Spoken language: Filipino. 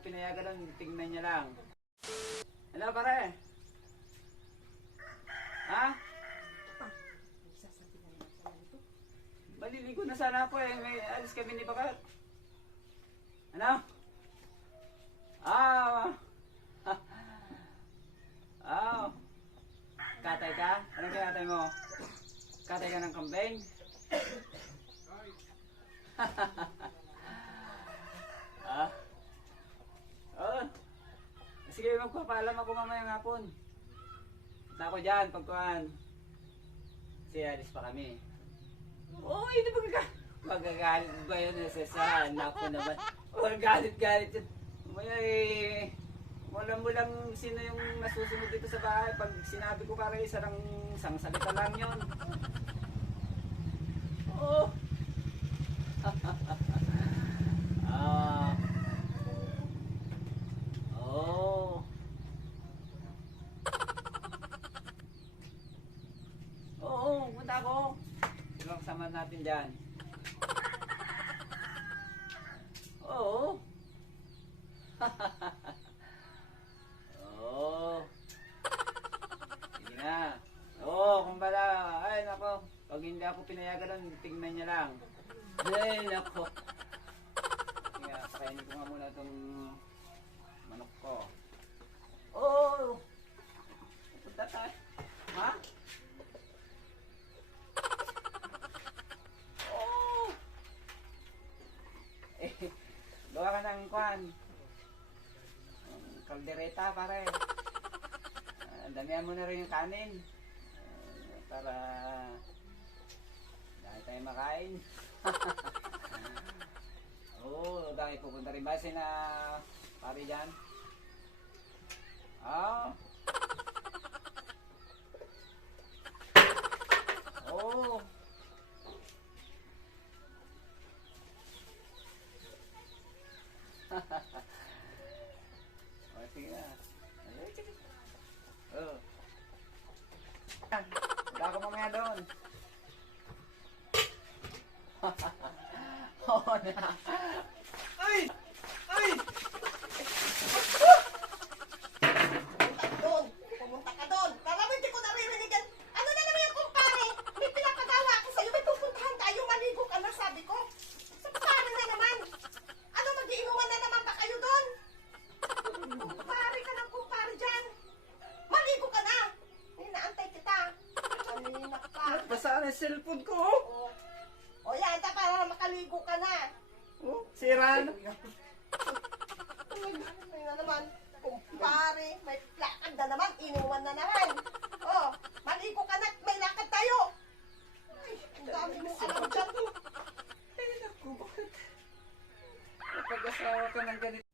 ako pinayagan nun, tingnan niya lang. Hello, pare? Ha? Maliligo na sana ako eh. May alis kami ni Bakat. Ano? Ah! Ah! Katay ka? Anong kinatay mo? Katay ka ng kambing? Ah? Oh. Sige, magpapaalam ako mamayang hapon. Punta ako dyan, pagkuhan. Kasi alis pa kami. Oo, hindi magagalit ba yun sa anak ko naman? Magagalit-galit yun. Umaya eh, wala mo lang sino yung nasusunod dito sa bahay. Pag sinabi ko para isang salita lang yun. Oo. Ah. Oo. Oo, punta ako. Ilang sama natin dyan. Oo. Oo. Sige na. Oo, kumbala. Ay, nako. Pag hindi ako pinayagan nun, tingnan niya lang. Ay, nako. Kaya, pakainin ko nga muna itong manok ko. Oo. Punta tayo. Ha? Oo. Eh, gawa ka ng kwan. Kaldereta, pare. Damihan mo na rin yung kanin. Para dahil tayo makain. Oo, dahil pupunta rin ba na pare dyan? Oo. Oo. O, sige na. Oo. Wala ko mamaya doon. Oo na. Ay! Ay! Pumunta ka doon. Kala mo hindi ko naririnig yan. Ano na naman yung kumpare? May pinapagawa ako sa'yo. May pupuntahan tayo. Maligo ka na, sabi ko. Sa kumpare na naman. Ano, mag-iinuman na naman ba kayo doon? Kumpare ka ng kumpare dyan. Maligo ka na. Inaantay kita. Kanina pa. Basaan ang cellphone ko. O yan, para makaligo ka na. Oh, sira na. Ay na naman. Kumpare, may lakad na naman. Inuwan na naman. Oh, maligo ka na. May lakad tayo. Ay, ang dami mong alam dyan. Ay, naku, bakit? Kapag asawa ka ng ganito.